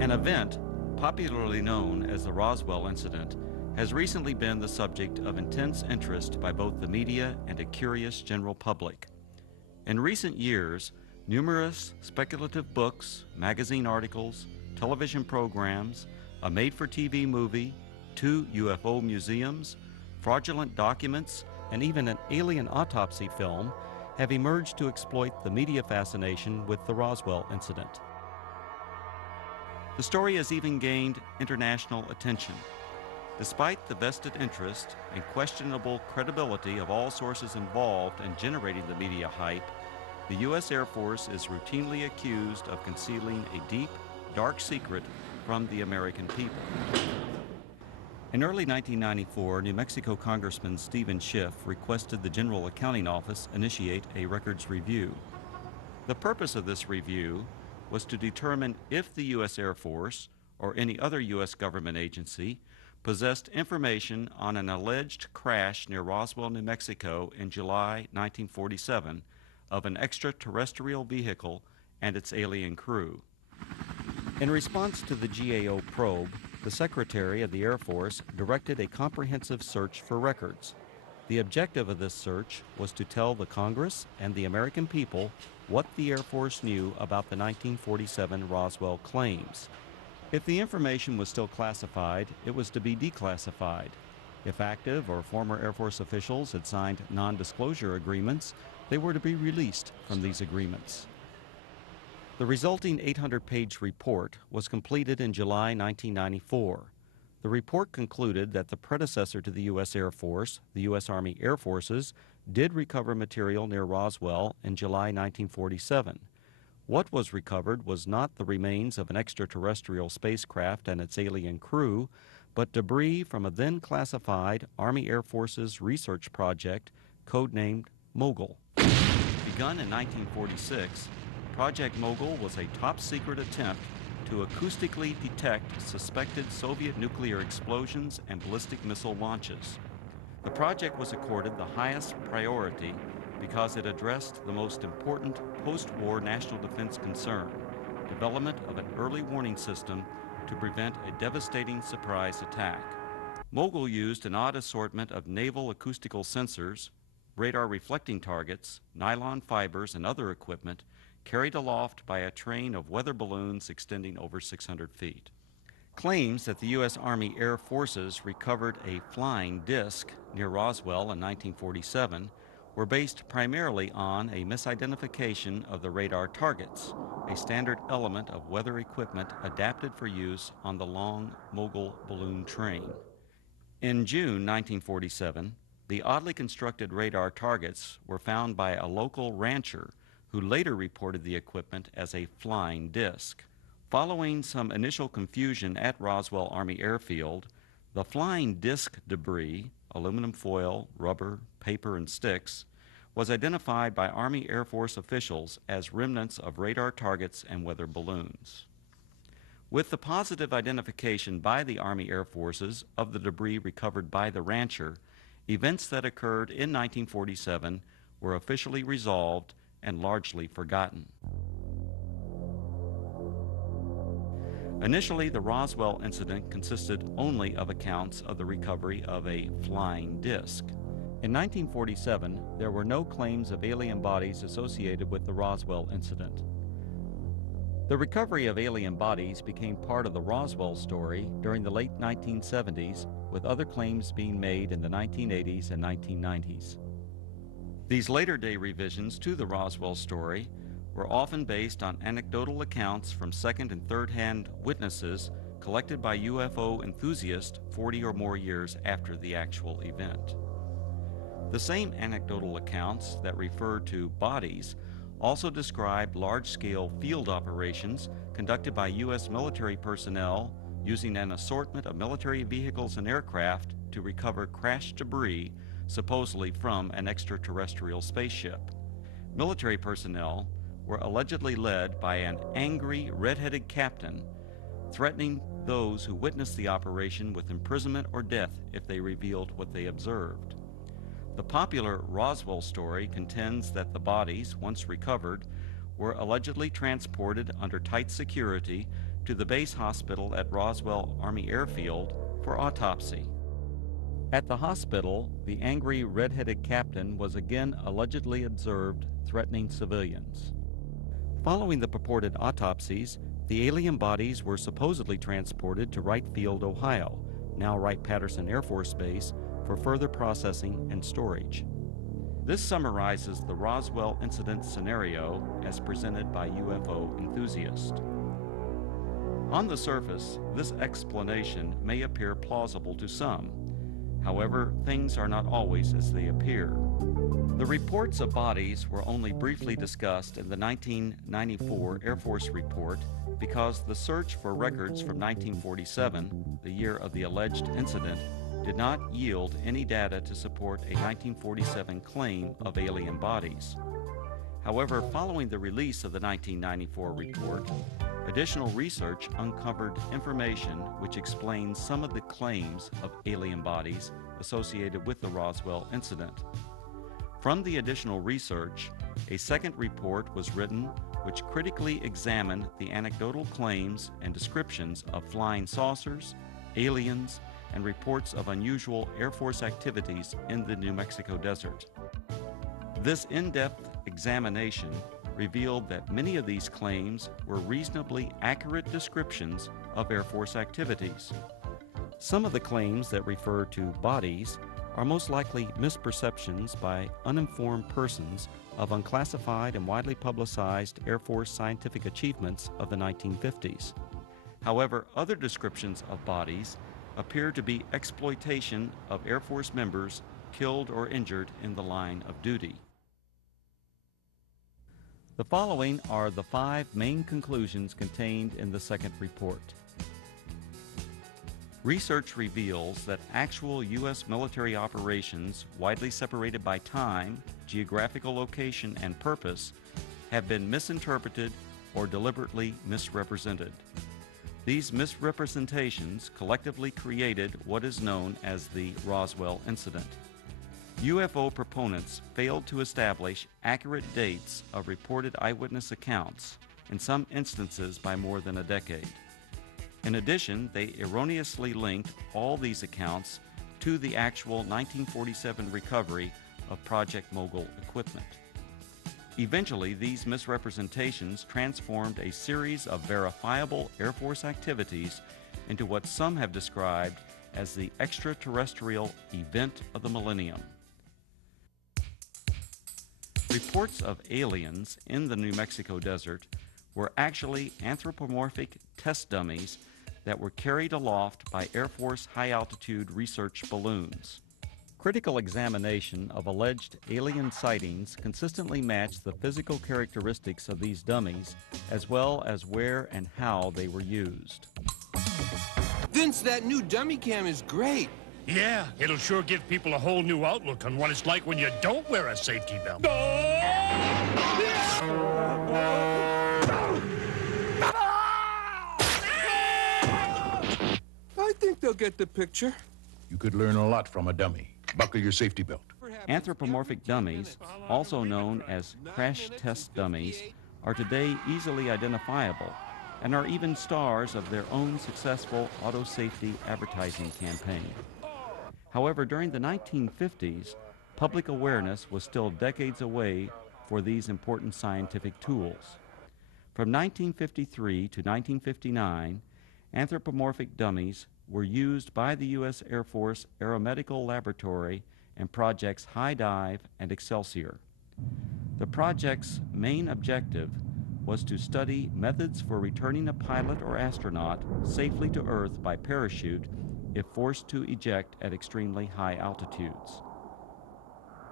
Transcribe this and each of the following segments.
An event, popularly known as the Roswell Incident, has recently been the subject of intense interest by both the media and a curious general public. In recent years, numerous speculative books, magazine articles, television programs, a made-for-TV movie, 2 UFO museums, fraudulent documents, and even an alien autopsy film have emerged to exploit the media fascination with the Roswell incident. The story has even gained international attention. Despite the vested interest and questionable credibility of all sources involved in generating the media hype, the U.S. Air Force is routinely accused of concealing a deep, dark secret from the American people. In early 1994, New Mexico Congressman Stephen Schiff requested the General Accounting Office initiate a records review. The purpose of this review was to determine if the U.S. Air Force or any other U.S. government agency possessed information on an alleged crash near Roswell, New Mexico in July 1947 of an extraterrestrial vehicle and its alien crew. In response to the GAO probe, the Secretary of the Air Force directed a comprehensive search for records. The objective of this search was to tell the Congress and the American people what the Air Force knew about the 1947 Roswell claims. If the information was still classified, it was to be declassified. If active or former Air Force officials had signed non-disclosure agreements, they were to be released from these agreements. The resulting 800-page report was completed in July 1994. The report concluded that the predecessor to the U.S. Air Force, the U.S. Army Air Forces, did recover material near Roswell in July 1947. What was recovered was not the remains of an extraterrestrial spacecraft and its alien crew, but debris from a then classified Army Air Forces research project codenamed Mogul. Begun in 1946, Project Mogul was a top-secret attempt to acoustically detect suspected Soviet nuclear explosions and ballistic missile launches. The project was accorded the highest priority because it addressed the most important post-war national defense concern, development of an early warning system to prevent a devastating surprise attack. Mogul used an odd assortment of naval acoustical sensors, radar reflecting targets, nylon fibers, and other equipment carried aloft by a train of weather balloons extending over 600 feet. Claims that the U.S. Army Air Forces recovered a flying disc near Roswell in 1947 were based primarily on a misidentification of the radar targets, a standard element of weather equipment adapted for use on the long Mogul balloon train. In June 1947, the oddly constructed radar targets were found by a local rancher who later reported the equipment as a flying disc. Following some initial confusion at Roswell Army Airfield, the flying disc debris, aluminum foil, rubber, paper, and sticks, was identified by Army Air Force officials as remnants of radar targets and weather balloons. With the positive identification by the Army Air Forces of the debris recovered by the rancher, events that occurred in 1947 were officially resolved and largely forgotten. Initially, the Roswell incident consisted only of accounts of the recovery of a flying disc. In 1947, there were no claims of alien bodies associated with the Roswell incident. The recovery of alien bodies became part of the Roswell story during the late 1970s, with other claims being made in the 1980s and 1990s. These later-day revisions to the Roswell story were often based on anecdotal accounts from second- and third-hand witnesses collected by UFO enthusiasts 40 or more years after the actual event. The same anecdotal accounts that refer to bodies also describe large-scale field operations conducted by U.S. military personnel using an assortment of military vehicles and aircraft to recover crashed debris supposedly from an extraterrestrial spaceship. Military personnel were allegedly led by an angry, red-headed captain, threatening those who witnessed the operation with imprisonment or death if they revealed what they observed. The popular Roswell story contends that the bodies, once recovered, were allegedly transported under tight security to the base hospital at Roswell Army Airfield for autopsy. At the hospital, the angry red-headed captain was again allegedly observed threatening civilians. Following the purported autopsies, the alien bodies were supposedly transported to Wright Field, Ohio, now Wright-Patterson Air Force Base, for further processing and storage. This summarizes the Roswell incident scenario as presented by UFO enthusiasts. On the surface, this explanation may appear plausible to some. However, things are not always as they appear. The reports of bodies were only briefly discussed in the 1994 Air Force report because the search for records from 1947, the year of the alleged incident, did not yield any data to support a 1947 claim of alien bodies. However, following the release of the 1994 report, additional research uncovered information which explains some of the claims of alien bodies associated with the Roswell incident. From the additional research, a second report was written which critically examined the anecdotal claims and descriptions of flying saucers, aliens, and reports of unusual Air Force activities in the New Mexico desert. This in-depth examination revealed that many of these claims were reasonably accurate descriptions of Air Force activities. Some of the claims that refer to bodies are most likely misperceptions by uninformed persons of unclassified and widely publicized Air Force scientific achievements of the 1950s. However, other descriptions of bodies appear to be exploitation of Air Force members killed or injured in the line of duty. The following are the 5 main conclusions contained in the second report. Research reveals that actual U.S. military operations, widely separated by time, geographical location, and purpose, have been misinterpreted or deliberately misrepresented. These misrepresentations collectively created what is known as the Roswell incident. UFO proponents failed to establish accurate dates of reported eyewitness accounts, in some instances by more than a decade. In addition, they erroneously linked all these accounts to the actual 1947 recovery of Project Mogul equipment. Eventually, these misrepresentations transformed a series of verifiable Air Force activities into what some have described as the extraterrestrial event of the millennium. Reports of aliens in the New Mexico desert were actually anthropomorphic test dummies that were carried aloft by Air Force high-altitude research balloons. Critical examination of alleged alien sightings consistently matched the physical characteristics of these dummies, as well as where and how they were used. Vince, that new dummy cam is great. Yeah, it'll sure give people a whole new outlook on what it's like when you don't wear a safety belt. I think they'll get the picture. You could learn a lot from a dummy. Buckle your safety belt. Anthropomorphic dummies, also known as crash test dummies, are today easily identifiable and are even stars of their own successful auto safety advertising campaign. However, during the 1950s, public awareness was still decades away for these important scientific tools. From 1953 to 1959, anthropomorphic dummies were used by the U.S. Air Force Aeromedical Laboratory in projects High Dive and Excelsior. The project's main objective was to study methods for returning a pilot or astronaut safely to Earth by parachute if forced to eject at extremely high altitudes.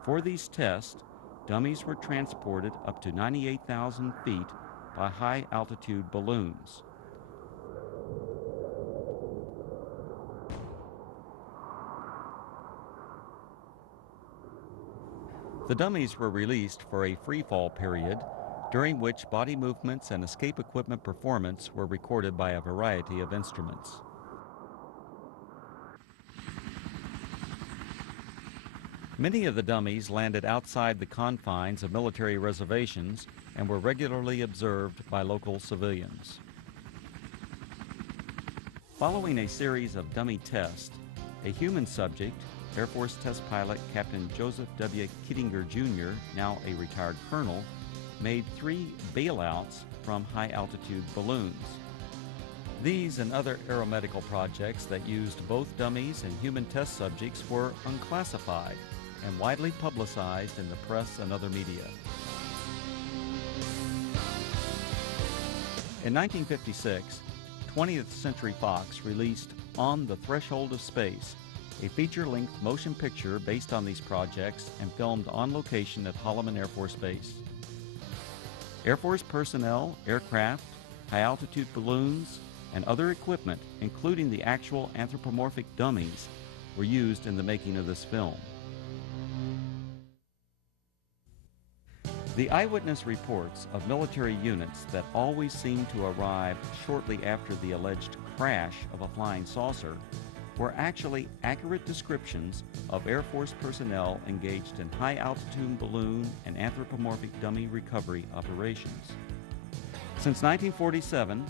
For these tests, dummies were transported up to 98,000 feet by high-altitude balloons. The dummies were released for a free-fall period, during which body movements and escape equipment performance were recorded by a variety of instruments. Many of the dummies landed outside the confines of military reservations and were regularly observed by local civilians. Following a series of dummy tests, a human subject, Air Force test pilot Captain Joseph W. Kittinger Jr., now a retired colonel, made 3 bailouts from high-altitude balloons. These and other aeromedical projects that used both dummies and human test subjects were unclassified and widely publicized in the press and other media. In 1956, 20th Century Fox released On the Threshold of Space, a feature-length motion picture based on these projects and filmed on location at Holloman Air Force Base. Air Force personnel, aircraft, high-altitude balloons, and other equipment, including the actual anthropomorphic dummies, were used in the making of this film. The eyewitness reports of military units that always seemed to arrive shortly after the alleged crash of a flying saucer were actually accurate descriptions of Air Force personnel engaged in high-altitude balloon and anthropomorphic dummy recovery operations. Since 1947,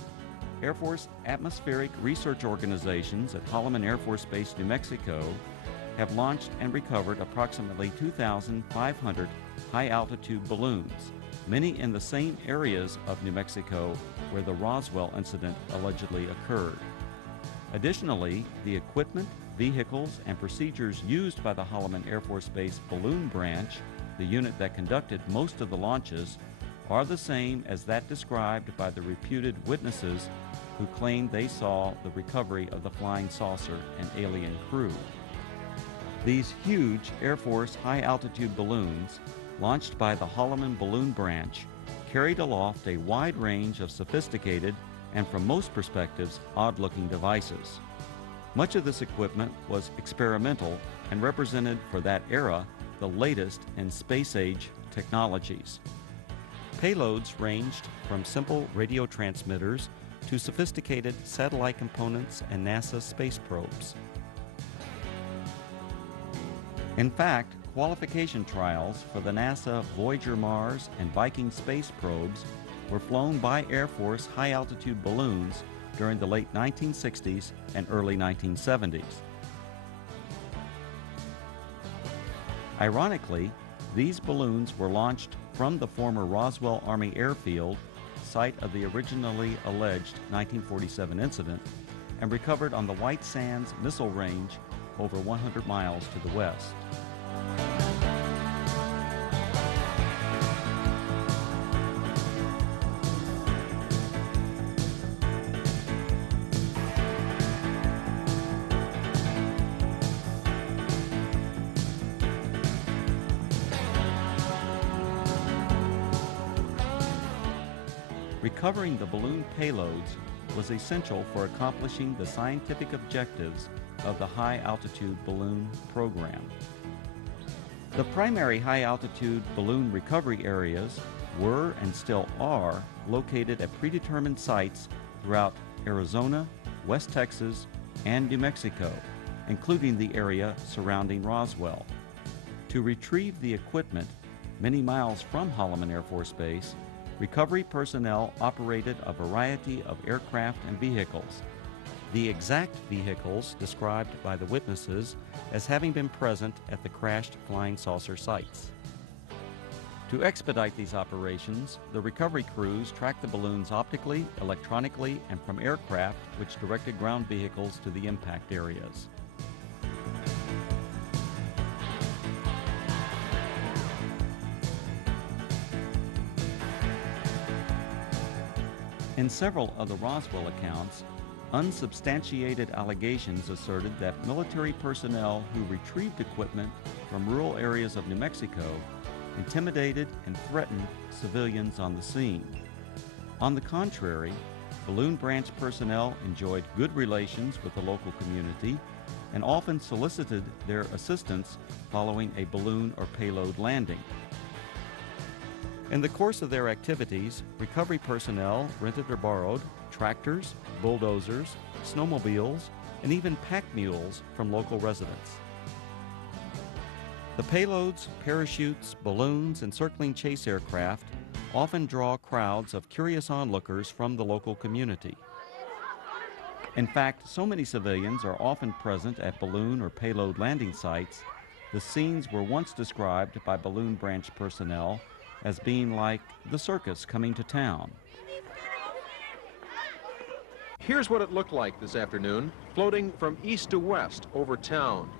Air Force atmospheric research organizations at Holloman Air Force Base, New Mexico, have launched and recovered approximately 2,500 high-altitude balloons, many in the same areas of New Mexico where the Roswell incident allegedly occurred. Additionally, the equipment, vehicles, and procedures used by the Holloman Air Force Base Balloon Branch, the unit that conducted most of the launches, are the same as that described by the reputed witnesses who claimed they saw the recovery of the flying saucer and alien crew. These huge Air Force high-altitude balloons, launched by the Holloman Balloon Branch, carried aloft a wide range of sophisticated and, from most perspectives, odd-looking devices. Much of this equipment was experimental and represented, for that era, the latest in space-age technologies. Payloads ranged from simple radio transmitters to sophisticated satellite components and NASA space probes. In fact, qualification trials for the NASA Voyager Mars and Viking space probes were flown by Air Force high-altitude balloons during the late 1960s and early 1970s. Ironically, these balloons were launched from the former Roswell Army Airfield, site of the originally alleged 1947 incident, and recovered on the White Sands Missile Range over 100 miles to the west. Recovering the balloon payloads was essential for accomplishing the scientific objectives of the high-altitude balloon program. The primary high-altitude balloon recovery areas were and still are located at predetermined sites throughout Arizona, West Texas, and New Mexico, including the area surrounding Roswell. To retrieve the equipment many miles from Holloman Air Force Base, recovery personnel operated a variety of aircraft and vehicles. The exact vehicles described by the witnesses as having been present at the crashed flying saucer sites. To expedite these operations, the recovery crews tracked the balloons optically, electronically, and from aircraft which directed ground vehicles to the impact areas. In several of the Roswell accounts, unsubstantiated allegations asserted that military personnel who retrieved equipment from rural areas of New Mexico intimidated and threatened civilians on the scene. On the contrary, Balloon Branch personnel enjoyed good relations with the local community and often solicited their assistance following a balloon or payload landing. In the course of their activities, recovery personnel rented or borrowed tractors, bulldozers, snowmobiles, and even pack mules from local residents. The payloads, parachutes, balloons, and circling chase aircraft often draw crowds of curious onlookers from the local community. In fact, so many civilians are often present at balloon or payload landing sites, the scenes were once described by balloon branch personnel as being like the circus coming to town. Here's what it looked like this afternoon, floating from east to west over town.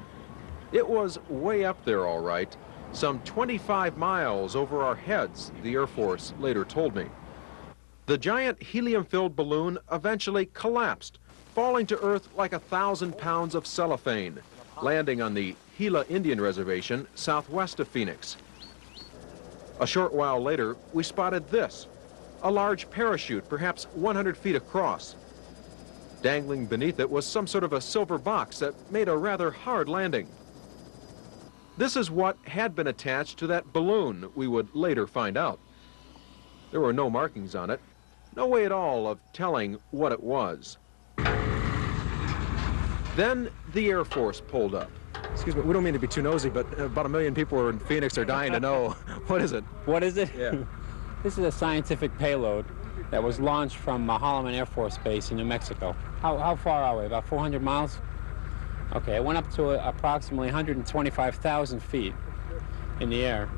It was way up there, all right, some 25 miles over our heads, the Air Force later told me. The giant helium-filled balloon eventually collapsed, falling to earth like 1,000 pounds of cellophane, landing on the Gila Indian Reservation southwest of Phoenix. A short while later, we spotted this, a large parachute, perhaps 100 feet across. Dangling beneath it was some sort of a silver box that made a rather hard landing. This is what had been attached to that balloon, we would later find out. There were no markings on it, no way at all of telling what it was. Then the Air Force pulled up. Excuse me, we don't mean to be too nosy, but about 1 million people in Phoenix are dying to know. What is it? What is it? Yeah. This is a scientific payload that was launched from Holloman Air Force Base in New Mexico. How far are we? About 400 miles? Okay, it went up to approximately 125,000 feet in the air,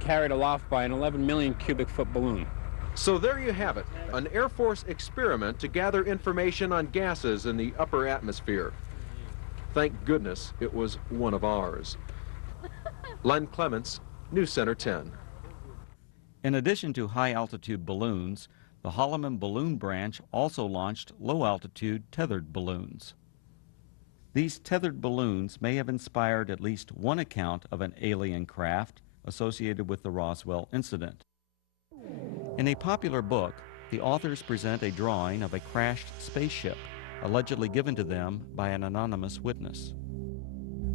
carried aloft by an 11 million cubic foot balloon. So there you have it, an Air Force experiment to gather information on gases in the upper atmosphere. Thank goodness it was one of ours. Len Clements, News Center 10. In addition to high-altitude balloons, the Holloman Balloon Branch also launched low-altitude tethered balloons. These tethered balloons may have inspired at least one account of an alien craft associated with the Roswell incident. In a popular book, the authors present a drawing of a crashed spaceship, allegedly given to them by an anonymous witness.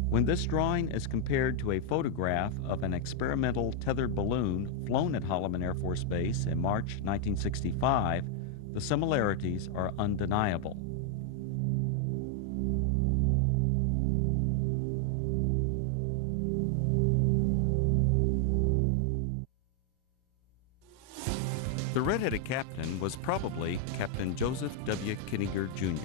When this drawing is compared to a photograph of an experimental tethered balloon flown at Holloman Air Force Base in March 1965, the similarities are undeniable. The red-headed captain was probably Captain Joseph W. Kittinger, Jr.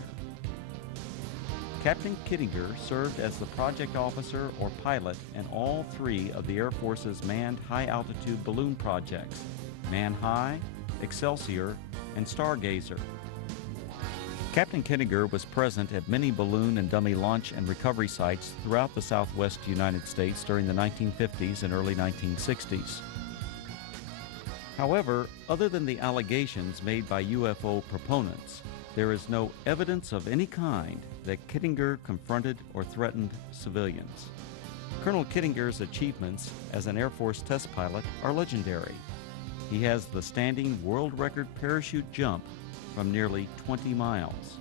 Captain Kittinger served as the project officer or pilot in all three of the Air Force's manned high-altitude balloon projects, Man High, Excelsior, and Stargazer. Captain Kittinger was present at many balloon and dummy launch and recovery sites throughout the southwest United States during the 1950s and early 1960s. However, other than the allegations made by UFO proponents, there is no evidence of any kind that Kittinger confronted or threatened civilians. Colonel Kittinger's achievements as an Air Force test pilot are legendary. He has the standing world record parachute jump from nearly 20 miles.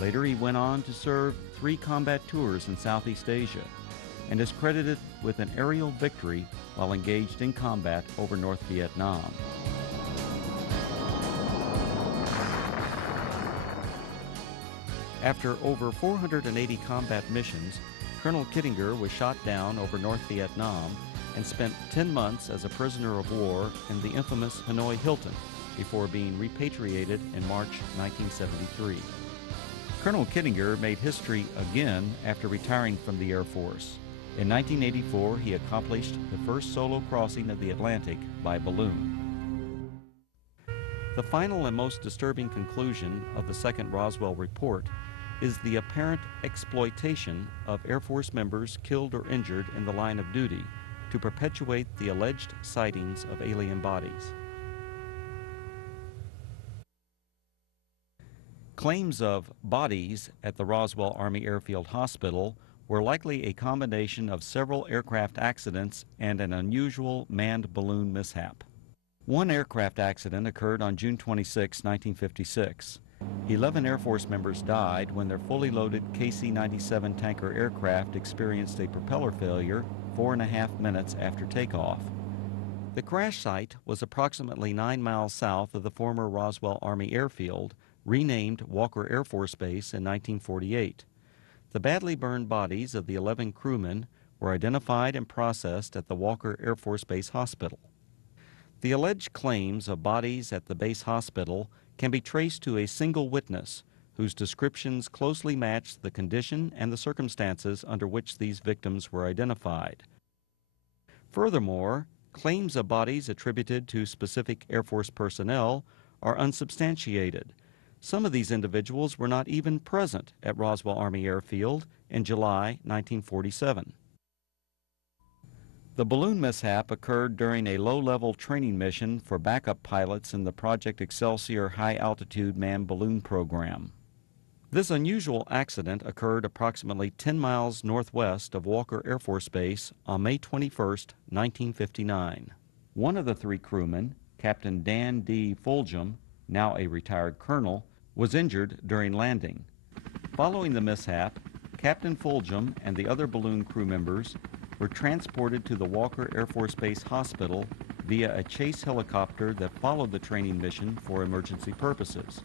Later, he went on to serve 3 combat tours in Southeast Asia and is credited with an aerial victory while engaged in combat over North Vietnam. After over 480 combat missions, Colonel Kittinger was shot down over North Vietnam and spent 10 months as a prisoner of war in the infamous Hanoi Hilton before being repatriated in March 1973. Colonel Kittinger made history again after retiring from the Air Force. In 1984, he accomplished the first solo crossing of the Atlantic by balloon. The final and most disturbing conclusion of the second Roswell report is the apparent exploitation of Air Force members killed or injured in the line of duty to perpetuate the alleged sightings of alien bodies. Claims of bodies at the Roswell Army Airfield Hospital were likely a combination of several aircraft accidents and an unusual manned balloon mishap. One aircraft accident occurred on June 26, 1956. 11 Air Force members died when their fully loaded KC-97 tanker aircraft experienced a propeller failure 4.5 minutes after takeoff. The crash site was approximately 9 miles south of the former Roswell Army Airfield, renamed Walker Air Force Base in 1948. The badly burned bodies of the 11 crewmen were identified and processed at the Walker Air Force Base Hospital. The alleged claims of bodies at the base hospital can be traced to a single witness whose descriptions closely matched the condition and the circumstances under which these victims were identified. Furthermore, claims of bodies attributed to specific Air Force personnel are unsubstantiated. Some of these individuals were not even present at Roswell Army Airfield in July 1947. The balloon mishap occurred during a low-level training mission for backup pilots in the Project Excelsior high-altitude manned balloon program. This unusual accident occurred approximately 10 miles northwest of Walker Air Force Base on May 21, 1959. One of the three crewmen, Captain Dan D. Fulgham, now a retired colonel, was injured during landing. Following the mishap, Captain Fulgham and the other balloon crew members were transported to the Walker Air Force Base Hospital via a chase helicopter that followed the training mission for emergency purposes.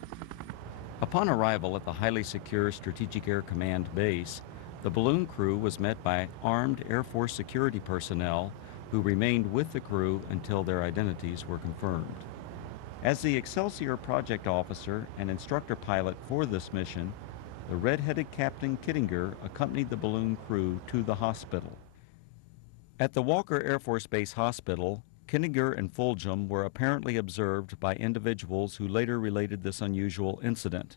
Upon arrival at the highly secure Strategic Air Command base, the balloon crew was met by armed Air Force security personnel who remained with the crew until their identities were confirmed. As the Excelsior project officer and instructor pilot for this mission, the red-headed Captain Kittinger accompanied the balloon crew to the hospital. At the Walker Air Force Base Hospital, Kittinger and Fulgham were apparently observed by individuals who later related this unusual incident.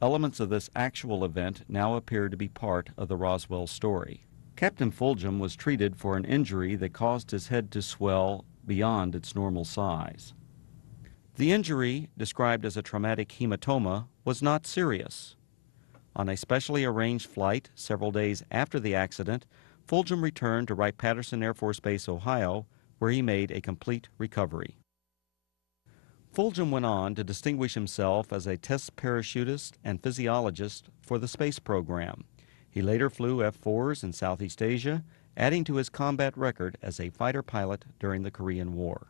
Elements of this actual event now appear to be part of the Roswell story. Captain Fulgham was treated for an injury that caused his head to swell beyond its normal size. The injury, described as a traumatic hematoma, was not serious. On a specially arranged flight several days after the accident, Fulgham returned to Wright-Patterson Air Force Base, Ohio, where he made a complete recovery. Fulgham went on to distinguish himself as a test parachutist and physiologist for the space program. He later flew F-4s in Southeast Asia, adding to his combat record as a fighter pilot during the Korean War.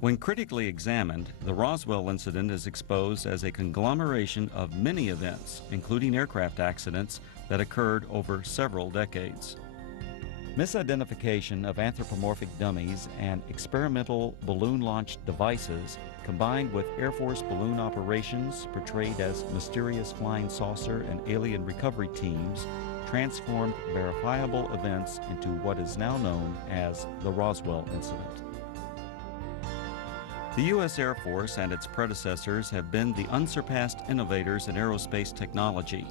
When critically examined, the Roswell incident is exposed as a conglomeration of many events, including aircraft accidents, that occurred over several decades. Misidentification of anthropomorphic dummies and experimental balloon-launched devices, combined with Air Force balloon operations portrayed as mysterious flying saucer and alien recovery teams, transformed verifiable events into what is now known as the Roswell incident. The U.S. Air Force and its predecessors have been the unsurpassed innovators in aerospace technology.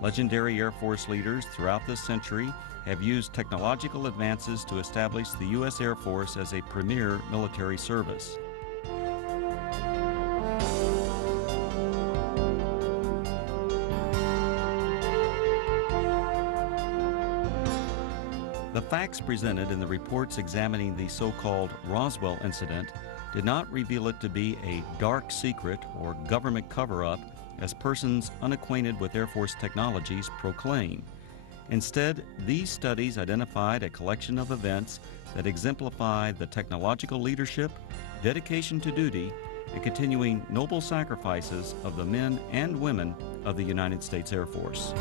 Legendary Air Force leaders throughout this century have used technological advances to establish the U.S. Air Force as a premier military service. The facts presented in the reports examining the so-called Roswell incident did not reveal it to be a dark secret or government cover-up as persons unacquainted with Air Force technologies proclaim. Instead, these studies identified a collection of events that exemplify the technological leadership, dedication to duty, and continuing noble sacrifices of the men and women of the United States Air Force.